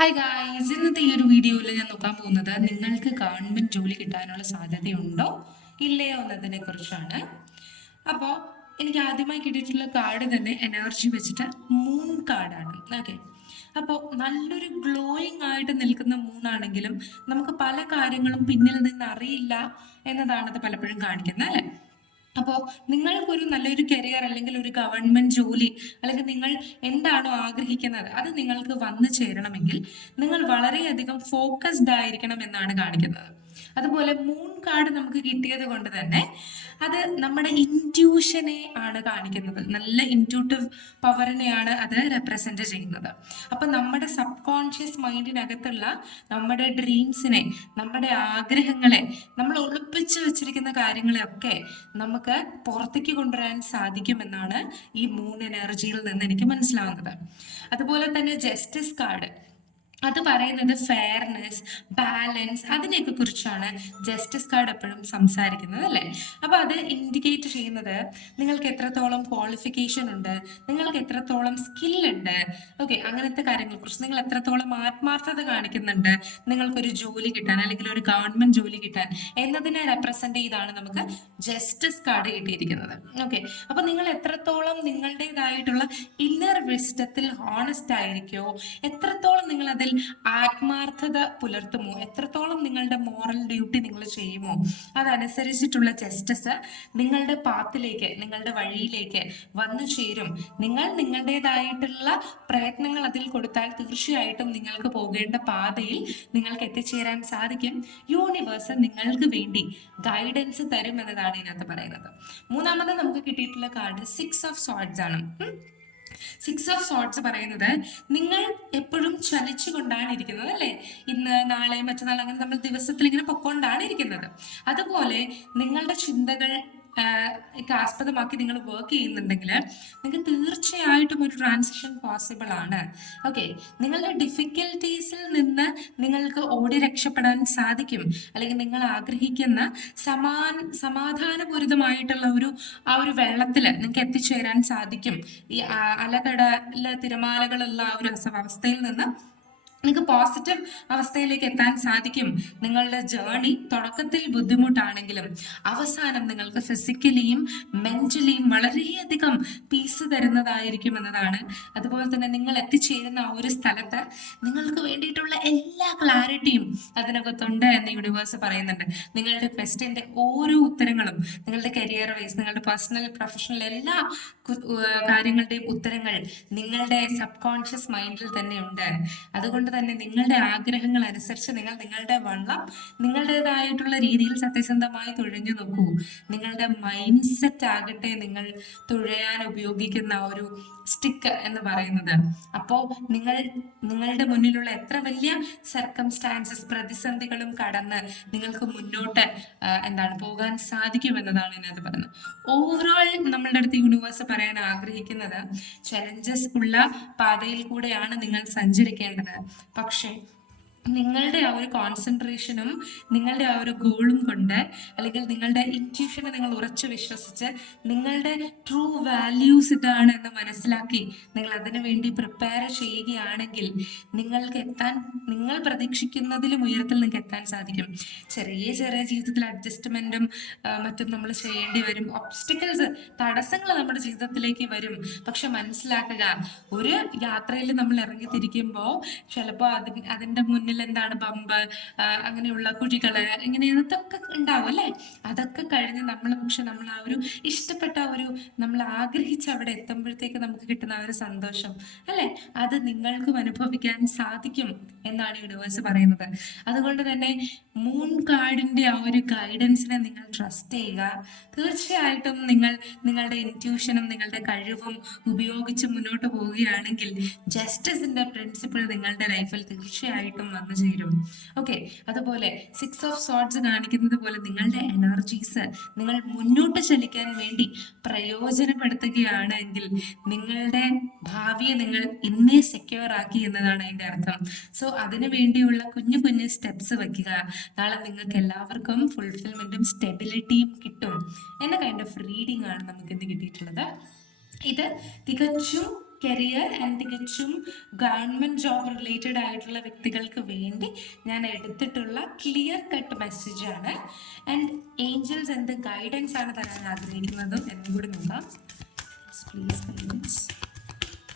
Hi guys ഇന്നത്തെ ഈ ഒരു വീഡിയോയിൽ ഞാൻ നോക്കാൻ പോകുന്നത് നിങ്ങൾക്ക് ഗവൺമെന്റ് ജോലി കിട്ടാനുള്ള സാധ്യതയുണ്ടോ? ഇല്ലയോ എന്നതിനെ കുറിച്ചാണ്. അപ്പോൾ എനിക്ക് ആദ്യമായി കിട്ടിയിട്ടുള്ള കാർഡ് തന്നെ എനർജി വെച്ചിട്ട് മൂൺ കാർഡാണ് ഓക്കെ അപ്പോൾ നല്ലൊരു ഗ്ലോയിങ് ആയിട്ട് നിൽക്കുന്ന മൂണാണെങ്കിലും നമുക്ക് പല കാര്യങ്ങളും പിന്നിൽ നിന്ന് അറിയില്ല എന്നതാണ് അത് പലപ്പോഴും കാണിക്കുന്നത് അല്ലേ? അപ്പോൾ നിങ്ങൾക്കൊരു നല്ലൊരു കരിയർ അല്ലെങ്കിൽ ഒരു ഗവൺമെന്റ് ജോലി അല്ലെങ്കിൽ നിങ്ങൾ എന്താണോ ആഗ്രഹിക്കുന്നത് അത് നിങ്ങൾക്ക് വന്നു ചേരണമെങ്കിൽ നിങ്ങൾ വളരെയധികം ഫോക്കസ്ഡ് ആയിരിക്കണം എന്നാണ് കാണിക്കുന്നത്. അതുപോലെ മൂൺ കാർഡ് നമുക്ക് കിട്ടിയത് കൊണ്ട് തന്നെ അത് നമ്മുടെ ഇന്റ്യൂഷനെ ആണ് കാണിക്കുന്നത്. നല്ല ഇന്റ്യൂട്ടീവ് പവറിനെയാണ് അത് റെപ്രസെന്റ് ചെയ്യുന്നത്. അപ്പം നമ്മുടെ സബ് കോൺഷ്യസ് മൈൻഡിനകത്തുള്ള നമ്മുടെ ഡ്രീംസിനെ നമ്മുടെ ആഗ്രഹങ്ങളെ നമ്മൾ ഒളിപ്പിച്ച് വെച്ചിരിക്കുന്ന കാര്യങ്ങളെയൊക്കെ നമുക്ക് പുറത്തേക്ക് കൊണ്ടുവരാൻ സാധിക്കുമെന്നാണ് ഈ മൂൺ എനർജിയിൽ നിന്ന് എനിക്ക് മനസ്സിലാവുന്നത്. അതുപോലെ തന്നെ ജസ്റ്റിസ് കാർഡ് അത് പറയുന്നത് ഫെയർനെസ് ബാലൻസ് അതിനെയൊക്കെ കുറിച്ചാണ് ജസ്റ്റിസ് കാർഡ് എപ്പോഴും സംസാരിക്കുന്നത് അല്ലേ? അപ്പോൾ അത് ഇൻഡിക്കേറ്റ് ചെയ്യുന്നത് നിങ്ങൾക്ക് എത്രത്തോളം ക്വാളിഫിക്കേഷൻ ഉണ്ട് നിങ്ങൾക്ക് എത്രത്തോളം സ്കിൽ ഉണ്ട് ഓക്കെ അങ്ങനത്തെ കാര്യങ്ങളെക്കുറിച്ച് നിങ്ങൾ എത്രത്തോളം ആത്മാർത്ഥത കാണിക്കുന്നുണ്ട് നിങ്ങൾക്കൊരു ജോലി കിട്ടാൻ അല്ലെങ്കിൽ ഒരു ഗവൺമെന്റ് ജോലി കിട്ടാൻ എന്നതിനെ റെപ്രസെന്റ് ചെയ്താണ് നമുക്ക് ജസ്റ്റിസ് കാർഡ് കിട്ടിയിരിക്കുന്നത്. ഓക്കെ അപ്പോൾ നിങ്ങൾ എത്രത്തോളം നിങ്ങളുടേതായിട്ടുള്ള ഇന്നർ വിസ്റ്റത്തിൽ ഹോണസ്റ്റ് ആയിരിക്കോ എത്രത്തോളം നിങ്ങൾ അതിൽ ആത്മാർത്ഥത പുലർത്തുമോ? എത്രത്തോളം നിങ്ങളുടെ മോറൽ ഡ്യൂട്ടി നിങ്ങൾ ചെയ്യുമോ? അതനുസരിച്ചിട്ടുള്ള ജസ്റ്റിസ് നിങ്ങളുടെ പാത്തിലേക്ക് നിങ്ങളുടെ വഴിയിലേക്ക് വന്നു ചേരും. നിങ്ങൾ നിങ്ങളുടേതായിട്ടുള്ള പ്രയത്നങ്ങൾ അതിൽ കൊടുത്താൽ തീർച്ചയായിട്ടും നിങ്ങൾക്ക് പോകേണ്ട പാതയിൽ നിങ്ങൾക്ക് എത്തിച്ചേരാൻ സാധിക്കും. യൂണിവേഴ്സ് നിങ്ങൾക്ക് വേണ്ടി ഗൈഡൻസ് തരും എന്നതാണ് ഇതിനകത്ത് പറയുന്നത്. മൂന്നാമത് നമുക്ക് കിട്ടിയിട്ടുള്ള കാർഡ് സിക്സ് ഓഫ് സോഡ്സ് ആണ്. സിക്സ് ഓഫ് സോട്ട്സ് പറയുന്നത് നിങ്ങൾ എപ്പോഴും ചലിച്ചുകൊണ്ടാണ് ഇരിക്കുന്നത് അല്ലേ? ഇന്ന് നാളെ മറ്റന്നാൾ അങ്ങനെ നമ്മൾ ദിവസത്തിൽ ഇങ്ങനെ പൊക്കോണ്ടാണ് ഇരിക്കുന്നത് അതുപോലെ നിങ്ങളുടെ ചിന്തകൾ ഒക്കെ ആസ്പദമാക്കി നിങ്ങൾ വർക്ക് ചെയ്യുന്നുണ്ടെങ്കിൽ നിങ്ങൾക്ക് തീർച്ചയായിട്ടും ഒരു ട്രാൻസിഷൻ പോസിബിൾ ആണ്. ഓക്കെ നിങ്ങളുടെ ഡിഫിക്കൽട്ടീസിൽ നിന്ന് നിങ്ങൾക്ക് ഓടി രക്ഷപ്പെടാൻ സാധിക്കും. അല്ലെങ്കിൽ നിങ്ങൾ ആഗ്രഹിക്കുന്ന സമാൻ സമാധാനപൂരിതമായിട്ടുള്ള ഒരു ആ ഒരു വെള്ളത്തിൽ നിങ്ങൾക്ക് എത്തിച്ചേരാൻ സാധിക്കും. ഈ അലകടല തിരമാലകളുള്ള ആ ഒരു അവസ്ഥയിൽ നിന്ന് നിങ്ങൾക്ക് പോസിറ്റീവ് അവസ്ഥയിലേക്ക് എത്താൻ സാധിക്കും. നിങ്ങളുടെ ജേർണി തുടക്കത്തിൽ ബുദ്ധിമുട്ടാണെങ്കിലും അവസാനം നിങ്ങൾക്ക് ഫിസിക്കലിയും മെന്റലിയും വളരെയധികം തരുന്നതായിരിക്കും എന്നതാണ്. അതുപോലെ തന്നെ നിങ്ങൾ എത്തിച്ചേരുന്ന ആ ഒരു സ്ഥലത്ത് നിങ്ങൾക്ക് വേണ്ടിയിട്ടുള്ള എല്ലാ ക്ലാരിറ്റിയും അതിനകത്തുണ്ട് എന്ന് യൂണിവേഴ്സ് പറയുന്നുണ്ട്. നിങ്ങളുടെ ക്വസ്റ്റ്യന്റെ ഓരോ ഉത്തരങ്ങളും നിങ്ങളുടെ കരിയർ വൈസ് നിങ്ങളുടെ പേഴ്സണൽ പ്രൊഫഷണൽ എല്ലാ കാര്യങ്ങളുടെയും ഉത്തരങ്ങൾ നിങ്ങളുടെ സബ് കോൺഷ്യസ് മൈൻഡിൽ തന്നെ ഉണ്ട്. അതുകൊണ്ട് തന്നെ നിങ്ങളുടെ ആഗ്രഹങ്ങൾ അനുസരിച്ച് നിങ്ങൾ നിങ്ങളുടെ വള്ളം നിങ്ങളുടേതായിട്ടുള്ള രീതിയിൽ സത്യസന്ധമായി തുഴഞ്ഞു നോക്കൂ. നിങ്ങളുടെ മൈൻഡ് സെറ്റ് ആകട്ടെ നിങ്ങൾ തുഴയാൻ ഉപയോഗിക്കുന്ന ആ ഒരു സ്റ്റിക്ക് എന്ന് പറയുന്നത്. അപ്പോ നിങ്ങൾ നിങ്ങളുടെ മുന്നിലുള്ള എത്ര വലിയ സർക്കംസ്റ്റാൻസസ് പ്രതിസന്ധികളും കടന്ന് നിങ്ങൾക്ക് മുന്നോട്ട് എന്താണ് പോകാൻ സാധിക്കുമെന്നതാണ് ഇതിനകത്ത് പറയുന്നത്. ഓവറോൾ നമ്മളുടെ അടുത്ത് യൂണിവേഴ്സ് പറയാൻ ആഗ്രഹിക്കുന്നത് ചലഞ്ചസ് ഉള്ള പാതയിൽ കൂടെയാണ് നിങ്ങൾ സഞ്ചരിക്കേണ്ടത്. പക്ഷേ നിങ്ങളുടെ ആ ഒരു കോൺസെൻട്രേഷനും നിങ്ങളുടെ ആ ഒരു ഗോളും കൊണ്ട് അല്ലെങ്കിൽ നിങ്ങളുടെ ഇന്റ്യൂഷനെ നിങ്ങൾ ഉറച്ചു വിശ്വസിച്ച് നിങ്ങളുടെ ട്രൂ വാല്യൂസ് ഇതാണ് എന്ന് മനസ്സിലാക്കി നിങ്ങൾ അതിനു വേണ്ടി പ്രിപ്പയർ ചെയ്യുകയാണെങ്കിൽ നിങ്ങൾക്ക് എത്താൻ നിങ്ങൾ പ്രതീക്ഷിക്കുന്നതിലും ഉയരത്തിൽ നിങ്ങൾക്ക് എത്താൻ സാധിക്കും. ചെറിയ ചെറിയ ജീവിതത്തിൽ അഡ്ജസ്റ്റ്മെന്റും മറ്റും നമ്മൾ ചെയ്യേണ്ടി വരും. ഒബ്സ്റ്റിക്കിൾസ് തടസ്സങ്ങൾ നമ്മുടെ ജീവിതത്തിലേക്ക് വരും. പക്ഷെ മനസ്സിലാക്കുക ഒരു യാത്രയിൽ നമ്മൾ ഇറങ്ങി തിരിക്കുമ്പോൾ ചിലപ്പോൾ അതിന് അതിന്റെ മുന്നിൽ എന്താണ് ബമ്പ് അങ്ങനെയുള്ള കുഴികൾ ഇങ്ങനെ ഇതൊക്കെ ഉണ്ടാവും അല്ലെ? അതൊക്കെ കഴിഞ്ഞ് നമ്മൾ പക്ഷെ നമ്മൾ ആ ഒരു ഇഷ്ടപ്പെട്ട ഒരു നമ്മൾ ആഗ്രഹിച്ച് അവിടെ എത്തുമ്പോഴത്തേക്ക് നമുക്ക് കിട്ടുന്ന ആ ഒരു സന്തോഷം അല്ലെ? അത് നിങ്ങൾക്കും അനുഭവിക്കാൻ സാധിക്കും എന്നാണ് യൂണിവേഴ്സ് പറയുന്നത്. അതുകൊണ്ട് തന്നെ മൂൺ കാർഡിന്റെ ആ ഒരു ഗൈഡൻസിനെ നിങ്ങൾ ട്രസ്റ്റ് ചെയ്യുക. തീർച്ചയായിട്ടും നിങ്ങൾ നിങ്ങളുടെ ഇന്റ്യൂഷനും നിങ്ങളുടെ കഴിവും ഉപയോഗിച്ച് മുന്നോട്ട് പോവുകയാണെങ്കിൽ ജസ്റ്റിസിന്റെ പ്രിൻസിപ്പിൾ നിങ്ങളുടെ ലൈഫിൽ തീർച്ചയായിട്ടും വന്നു ചേരും. ഓക്കെ അതുപോലെ സിക്സ് ഓഫ് സോട്ട്സ് കാണിക്കുന്നത് പോലെ നിങ്ങളുടെ എനർജീസ് നിങ്ങൾ മുന്നോട്ട് ചലിക്കാൻ വേണ്ടി പ്രയോജനപ്പെടുത്തുകയാണ് എങ്കിൽ നിങ്ങളുടെ ഭാവിയെ നിങ്ങൾ ഇന്നേ സെക്യൂർ ആക്കി എന്നതാണ് അതിന്റെ അർത്ഥം. സോ അതിനു വേണ്ടിയുള്ള കുഞ്ഞു കുഞ്ഞു സ്റ്റെപ്സ് വെക്കുക. നാളെ നിങ്ങൾക്ക് എല്ലാവർക്കും ഫുൾഫിൽമെന്റും സ്റ്റെബിലിറ്റിയും കിട്ടും. എന്ന കൈൻഡ് ഓഫ് റീഡിംഗ് ആണ് നമുക്ക് ഇന്ന് കിട്ടിയിട്ടുള്ളത്. ഇത് തികച്ചും കരിയർ ആൻഡ് തികച്ചും ഗവൺമെന്റ് ജോബ് റിലേറ്റഡ് ആയിട്ടുള്ള വ്യക്തികൾക്ക് വേണ്ടി ഞാൻ എടുത്തിട്ടുള്ള ക്ലിയർ കട്ട് മെസ്സേജ് ആണ്. ആൻഡ് ഏഞ്ചൽസ് എന്ത് ഗൈഡൻസ് ആണ് തരാൻ ആഗ്രഹിക്കുന്നതും എന്നും കൂടി നോക്കാം.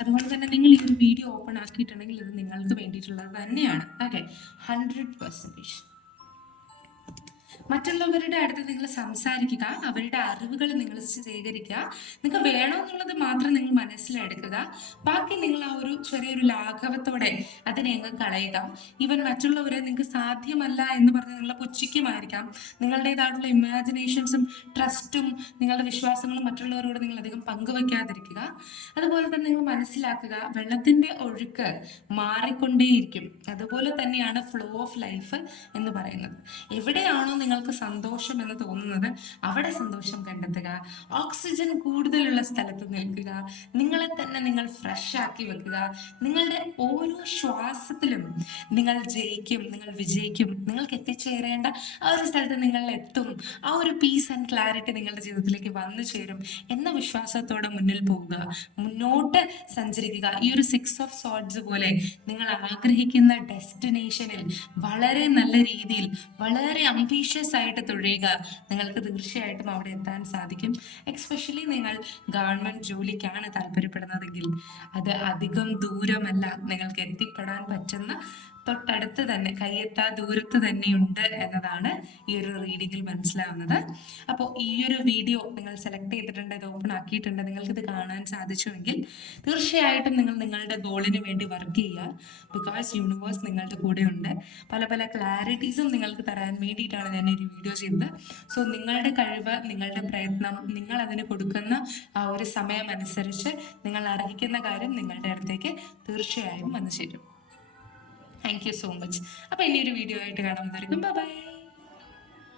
അതുപോലെ തന്നെ നിങ്ങൾ ഈ ഒരു വീഡിയോ ഓപ്പൺ ആക്കിയിട്ടുണ്ടെങ്കിൽ ഇത് നിങ്ങൾക്ക് വേണ്ടിയിട്ടുള്ളത് തന്നെയാണ്. ഓക്കെ ഹൺഡ്രഡ് പെർസെന്റേജ് മറ്റുള്ളവരുടെ അടുത്ത് നിങ്ങൾ സംസാരിക്കുക അവരുടെ അറിവുകൾ നിങ്ങൾ ശേഖരിക്കുക. നിങ്ങൾക്ക് വേണമെന്നുള്ളത് മാത്രം നിങ്ങൾ മനസ്സിലെടുക്കുക. ബാക്കി നിങ്ങൾ ആ ഒരു ചെറിയൊരു ലാഘവത്തോടെ അതിനെ അങ്ങ് കളയുക. ഈവൻ മറ്റുള്ളവരെ നിങ്ങൾക്ക് സാധ്യമല്ല എന്ന് പറഞ്ഞ് നിങ്ങളെ പുച്ഛിക്കുമായിരിക്കാം. നിങ്ങളുടേതായിട്ടുള്ള ഇമാജിനേഷൻസും ട്രസ്റ്റും നിങ്ങളുടെ വിശ്വാസങ്ങളും മറ്റുള്ളവരോട് നിങ്ങൾ അധികം പങ്കുവെക്കാതിരിക്കുക അതുപോലെ തന്നെ നിങ്ങൾ മനസ്സിലാക്കുക വെള്ളത്തിന്റെ ഒഴുക്ക് മാറിക്കൊണ്ടേയിരിക്കും. അതുപോലെ തന്നെയാണ് ഫ്ലോ ഓഫ് ലൈഫ് എന്ന് പറയുന്നത്. എവിടെയാണോ നിങ്ങൾക്ക് സന്തോഷം എന്ന് തോന്നുന്നത് അവിടെ സന്തോഷം കണ്ടെത്തുക. ഓക്സിജൻ കൂടുതലുള്ള സ്ഥലത്ത് നിൽക്കുക. നിങ്ങളെ തന്നെ നിങ്ങൾ ഫ്രഷ് ആക്കി വെക്കുക. നിങ്ങളുടെ ഓരോ ശ്വാസത്തിലും നിങ്ങൾ ജയിക്കും നിങ്ങൾ വിജയിക്കും. നിങ്ങൾക്ക് എത്തിച്ചേരേണ്ട ആ ഒരു സ്ഥലത്ത് നിങ്ങൾ എത്തും. ആ ഒരു പീസ് ആൻഡ് ക്ലാരിറ്റി നിങ്ങളുടെ ജീവിതത്തിലേക്ക് വന്നു ചേരും എന്ന വിശ്വാസത്തോടെ മുന്നിൽ പോവുക മുന്നോട്ട് സഞ്ചരിക്കുക. ഈ ഒരു സിക്സ് ഓഫ് സോഡ്സ് പോലെ നിങ്ങൾ ആഗ്രഹിക്കുന്ന ഡെസ്റ്റിനേഷനിൽ വളരെ നല്ല രീതിയിൽ വളരെ അംബീഷ്യസ് ആയിട്ട് തുഴയുക. നിങ്ങൾക്ക് തീർച്ചയായിട്ടും അവിടെ എത്താൻ സാധിക്കും. എക്സ്പെഷ്യലി നിങ്ങൾ ഗവൺമെന്റ് ജോലിക്കാണ് താല്പര്യപ്പെടുന്നതെങ്കിൽ. അത് അധികം ദൂരമല്ല. നിങ്ങൾക്ക് എത്തിപ്പെടാൻ പറ്റുന്ന തൊട്ടടുത്ത് തന്നെ കയ്യെത്താ ദൂരത്ത് തന്നെയുണ്ട് എന്നതാണ് ഈ ഒരു റീഡിങ്ങിൽ മനസ്സിലാവുന്നത്. അപ്പോൾ ഈ ഒരു വീഡിയോ നിങ്ങൾ സെലക്ട് ചെയ്തിട്ടുണ്ട് ഇത് ഓപ്പൺ ആക്കിയിട്ടുണ്ട് നിങ്ങൾക്കിത് കാണാൻ സാധിച്ചുവെങ്കിൽ തീർച്ചയായിട്ടും നിങ്ങൾ നിങ്ങളുടെ ഗോളിന് വേണ്ടി വർക്ക് ചെയ്യുക. ബിക്കോസ് യൂണിവേഴ്സ് നിങ്ങളുടെ കൂടെ ഉണ്ട് പല പല ക്ലാരിറ്റീസും നിങ്ങൾക്ക് തരാൻ വേണ്ടിയിട്ടാണ് ഞാൻ ഒരു വീഡിയോ ചെയ്തത്. സോ നിങ്ങളുടെ കഴിവ് നിങ്ങളുടെ പ്രയത്നം നിങ്ങൾ അതിന് കൊടുക്കുന്ന ആ ഒരു സമയം അനുസരിച്ച് നിങ്ങൾ അർഹിക്കുന്ന കാര്യം നിങ്ങളുടെ അടുത്തേക്ക് തീർച്ചയായും വന്നു ചേരും. താങ്ക് യു സോ മച്ച് അപ്പോൾ ഇനി ഒരു വീഡിയോ ആയിട്ട് കാണാൻ ബൈ ബൈ